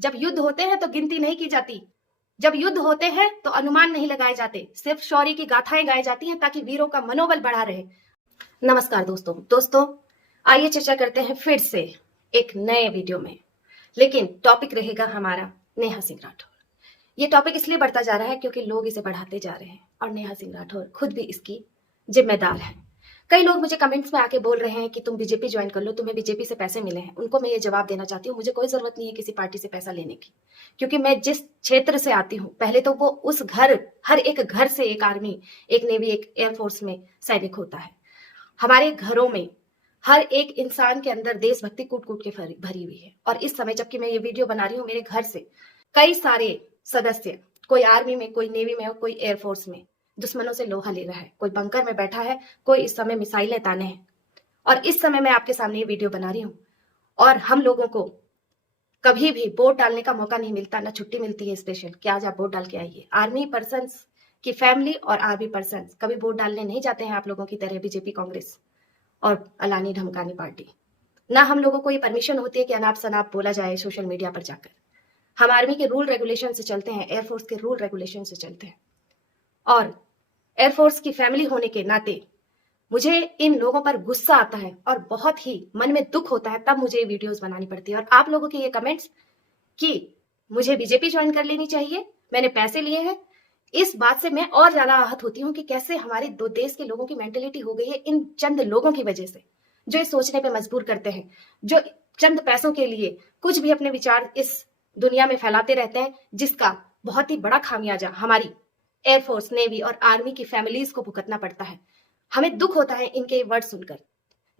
जब युद्ध होते हैं तो गिनती नहीं की जाती, जब युद्ध होते हैं तो अनुमान नहीं लगाए जाते, सिर्फ शौर्य की गाथाएं गाई जाती हैं ताकि वीरों का मनोबल बढ़ा रहे। नमस्कार दोस्तों, आइए चर्चा करते हैं फिर से एक नए वीडियो में। लेकिन टॉपिक रहेगा हमारा नेहा सिंह राठौर। ये टॉपिक इसलिए बढ़ता जा रहा है क्योंकि लोग इसे बढ़ाते जा रहे हैं और नेहा सिंह राठौर खुद भी इसकी जिम्मेदार है। कई लोग मुझे कमेंट्स में आके बोल रहे हैं कि तुम बीजेपी ज्वाइन कर लो, तुम्हें बीजेपी से पैसे मिले हैं। उनको मैं ये जवाब देना चाहती हूँ, मुझे कोई जरूरत नहीं है किसी पार्टी से पैसा लेने की, क्योंकि मैं जिस क्षेत्र से आती हूँ, पहले तो वो उस घर, हर एक घर से एक आर्मी, एक नेवी, एक एयरफोर्स में सैनिक होता है। हमारे घरों में हर एक इंसान के अंदर देशभक्ति कूट कूट के भरी हुई है। और इस समय जबकि मैं ये वीडियो बना रही हूँ, मेरे घर से कई सारे सदस्य, कोई आर्मी में, कोई नेवी में और कोई एयरफोर्स में, दुश्मनों से लोहा ले रहा है। कोई बंकर में बैठा है, कोई इस समय मिसाइलें ताने हैं। और इस समय मैं आपके सामने ये वीडियो बना रही हूँ और हम लोगों को कभी भी वोट डालने का मौका नहीं मिलता, ना छुट्टी मिलती है स्पेशल कि आज आप वोट डाल के आइए। आर्मी पर्सन्स की फैमिली और आर्मी पर्सन्स कभी वोट डालने नहीं जाते हैं आप लोगों की तरह, बीजेपी, कांग्रेस और अलानी ढमकानी पार्टी। ना हम लोगों को ये परमिशन होती है कि अनाप शनाप बोला जाए सोशल मीडिया पर जाकर। हम आर्मी के रूल रेगुलेशन से चलते हैं, एयरफोर्स के रूल रेगुलेशन से चलते हैं। और एयरफोर्स की फैमिली होने के नाते मुझे इन लोगों पर गुस्सा आता है और बहुत ही मन में दुख होता है, तब मुझे ये वीडियोस बनानी पड़ती है। और आप लोगों के ये कमेंट्स कि मुझे बीजेपी ज्वाइन कर लेनी चाहिए, मैंने पैसे लिए हैं, इस बात से मैं और ज्यादा आहत होती हूँ कि कैसे हमारे दो देश के लोगों की मेंटेलिटी हो गई है इन चंद लोगों की वजह से, जो ये सोचने पे मजबूर करते हैं, जो चंद पैसों के लिए कुछ भी अपने विचार इस दुनिया में फैलाते रहते हैं, जिसका बहुत ही बड़ा खामियाजा हमारी एयरफोर्स, नेवी और आर्मी की फैमिलीज को भुगतना पड़ता है। हमें दुख होता है इनके वर्ड सुनकर।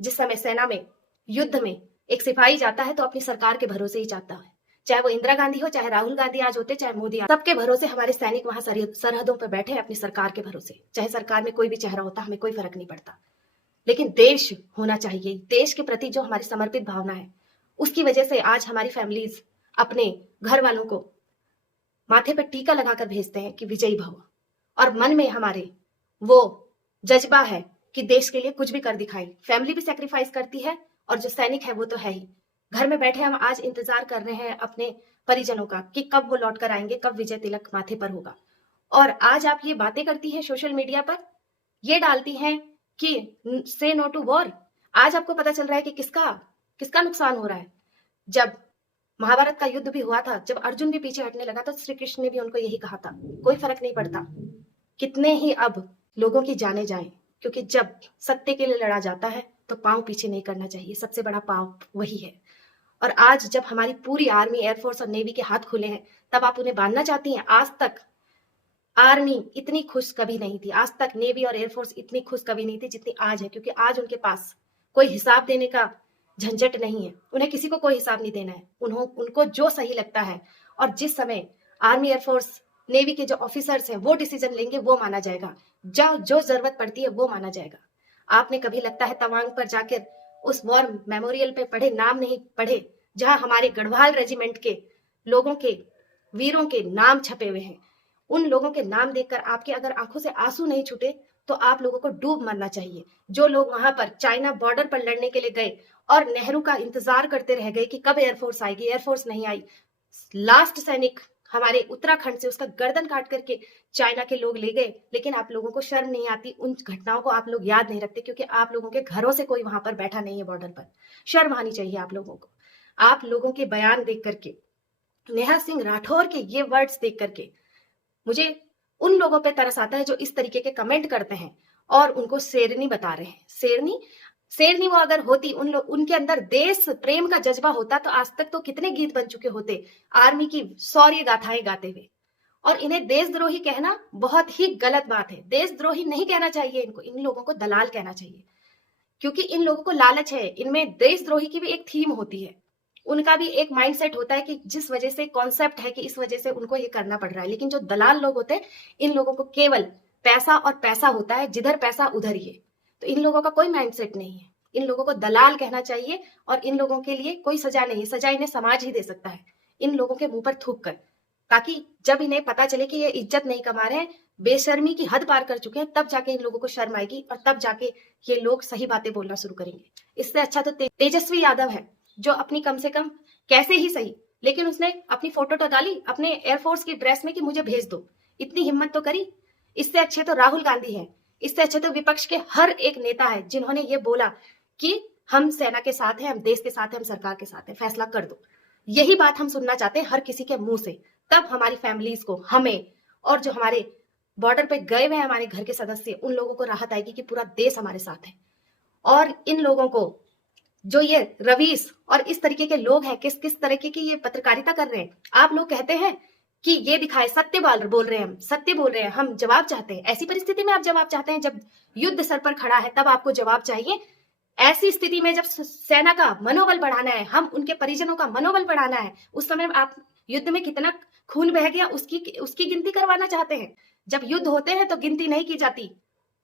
जिस समय सेना में, युद्ध में एक सिपाही जाता है तो अपनी सरकार के भरोसे ही जाता है, चाहे वो इंदिरा गांधी हो, चाहे राहुल गांधी आज होते, चाहे मोदी, सबके भरोसे हमारे सैनिक वहां सरहदों पर बैठे अपनी सरकार के भरोसे। चाहे सरकार में कोई भी चेहरा होता, हमें कोई फर्क नहीं पड़ता, लेकिन देश होना चाहिए। देश के प्रति जो हमारी समर्पित भावना है, उसकी वजह से आज हमारी फैमिलीज अपने घर वालों को माथे पर टीका लगाकर भेजते हैं कि विजयी भव, और मन में हमारे वो जज्बा है कि देश के लिए कुछ भी कर दिखाई। फैमिली भी सेक्रीफाइस करती है और जो सैनिक है वो तो है ही। घर में बैठे हम आज इंतजार कर रहे हैं अपने परिजनों का कि कब वो लौट कर आएंगे, कब विजय तिलक माथे पर होगा। और आज आप ये बातें करती हैं सोशल मीडिया पर, ये डालती हैं कि से नो टू वॉर। आज आपको पता चल रहा है कि किसका नुकसान हो रहा है। जब महाभारत का युद्ध भी हुआ था, जब अर्जुन भी पीछे हटने लगा तो श्री कृष्ण ने भी उनको यही कहा था, कोई फर्क नहीं पड़ता कितने ही अब लोगों की जाने जाए, क्योंकि जब सत्य के लिए लड़ा जाता है तो पांव पीछे नहीं करना चाहिए, सबसे बड़ा पांव वही है। और आज जब हमारी पूरी आर्मी, एयरफोर्स और नेवी के हाथ खुले हैं, तब आप उन्हें बांधना चाहती हैं। आज तक आर्मी इतनी खुश कभी नहीं थी, आज तक नेवी और एयरफोर्स इतनी खुश कभी नहीं थी जितनी आज है, क्योंकि आज उनके पास कोई हिसाब देने का झंझट नहीं है। उन्हें किसी को कोई हिसाब नहीं देना है, उनको जो सही लगता है और जिस समय आर्मी, एयरफोर्स, नेवी के जो ऑफिसर्स हैं वो डिसीजन लेंगे वो माना जाएगा, जो जरूरत पड़ती है वो माना जाएगा। आपने कभी लगता है तवांग पर जाकर उस वॉर मेमोरियल पे पढ़े, नाम नहीं पढ़े, जहां हमारे गढ़वाल रेजिमेंट के लोगों के, वीरों के नाम छपे हुए हैं। उन लोगों के नाम देखकर आपके अगर आंखों से आंसू नहीं छूटे तो आप लोगों को डूब मरना चाहिए। जो लोग वहां पर चाइना बॉर्डर पर लड़ने के लिए गए और नेहरू का इंतजार करते रह गए कि कब एयरफोर्स आएगी, एयरफोर्स नहीं आई। लास्ट सैनिक हमारे उत्तराखंड से उसका गर्दन काट करके चाइना के लोग ले गए, लेकिन आप लोगों को शर्म नहीं आती। उन घटनाओं को आप लोग याद नहीं रखते क्योंकि आप लोगों के घरों से कोई वहां पर बैठा नहीं है बॉर्डर पर। शर्म आनी चाहिए आप लोगों को। आप लोगों के बयान देख करके, नेहा सिंह राठौर के ये वर्ड्स देख करके मुझे उन लोगों पे तरस आता है जो इस तरीके के कमेंट करते हैं और उनको शेरनी बता रहे हैं। शेरनी वो अगर होती, उनके अंदर देश प्रेम का जज्बा होता तो आज तक तो कितने गीत बन चुके होते आर्मी की शौर्य गाथाएं गाते हुए। और इन्हें देशद्रोही कहना बहुत ही गलत बात है। देशद्रोही नहीं कहना चाहिए इनको, इन लोगों को दलाल कहना चाहिए, क्योंकि इन लोगों को लालच है। इनमें देशद्रोही की भी एक थीम होती है, उनका भी एक माइंडसेट होता है कि जिस वजह से कॉन्सेप्ट है कि इस वजह से उनको ये करना पड़ रहा है। लेकिन जो दलाल लोग होते हैं, इन लोगों को केवल पैसा और पैसा होता है, जिधर पैसा उधर ही है। तो इन लोगों का कोई माइंडसेट नहीं है, इन लोगों को दलाल कहना चाहिए। और इन लोगों के लिए कोई सजा नहीं, सजा इन्हें समाज ही दे सकता है, इन लोगों के मुंह पर थूक कर, ताकि जब इन्हें पता चले कि ये इज्जत नहीं कमा रहे हैं, बेशर्मी की हद पार कर चुके हैं, तब जाके इन लोगों को शर्म आएगी और तब जाके ये लोग सही बातें बोलना शुरू करेंगे। इससे अच्छा तो तेजस्वी यादव है, जो अपनी कम से कम कैसे ही सही लेकिन उसने अपनी फोटो तो डाली अपने एयरफोर्स की ड्रेस में कि मुझे भेज दो। इतनी हिम्मत तो करी। इससे अच्छे तो राहुल गांधी है, इससे अच्छे तो विपक्ष के हर एक नेता है जिन्होंने ये बोला कि हम सेना के साथ हैं, हम देश के साथ हैं, हम सरकार के साथ हैं, फैसला कर दो। यही बात हम सुनना चाहते हैं हर किसी के मुंह से। तब हमारी फैमिलीज को, हमें और जो हमारे बॉर्डर पे गए हुए हैं हमारे घर के सदस्य, उन लोगों को राहत आएगी कि पूरा देश हमारे साथ है। और इन लोगों को, जो ये रवीश और इस तरीके के लोग हैं, किस किस तरीके की ये पत्रकारिता कर रहे हैं। आप लोग कहते हैं कि ये दिखाए, सत्य बोल रहे हैं, हम सत्य बोल रहे हैं, हम जवाब चाहते हैं। ऐसी परिस्थिति में आप जवाब चाहते हैं जब युद्ध सर पर खड़ा है, तब आपको जवाब चाहिए। ऐसी स्थिति में जब सेना का मनोबल बढ़ाना है, हम उनके परिजनों का मनोबल बढ़ाना है, उस समय आप युद्ध में कितना खून बह गया उसकी गिनती करवाना चाहते हैं। जब युद्ध होते हैं तो गिनती नहीं की जाती,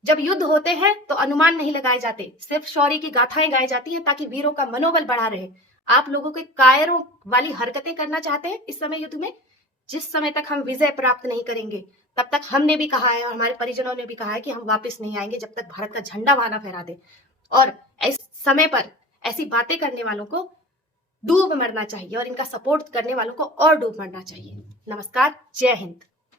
जब युद्ध होते हैं तो अनुमान नहीं लगाए जाते, सिर्फ शौर्य की गाथाएं गाई जाती हैं ताकि वीरों का मनोबल बढ़ा रहे। आप लोगों के कायरों वाली हरकतें करना चाहते हैं इस समय युद्ध में। जिस समय तक हम विजय प्राप्त नहीं करेंगे, तब तक हमने भी कहा है और हमारे परिजनों ने भी कहा है कि हम वापस नहीं आएंगे जब तक भारत का झंडा वहां ना फहरा दे। और इस समय पर ऐसी बातें करने वालों को डूब मरना चाहिए और इनका सपोर्ट करने वालों को और डूब मरना चाहिए। नमस्कार, जय हिंद।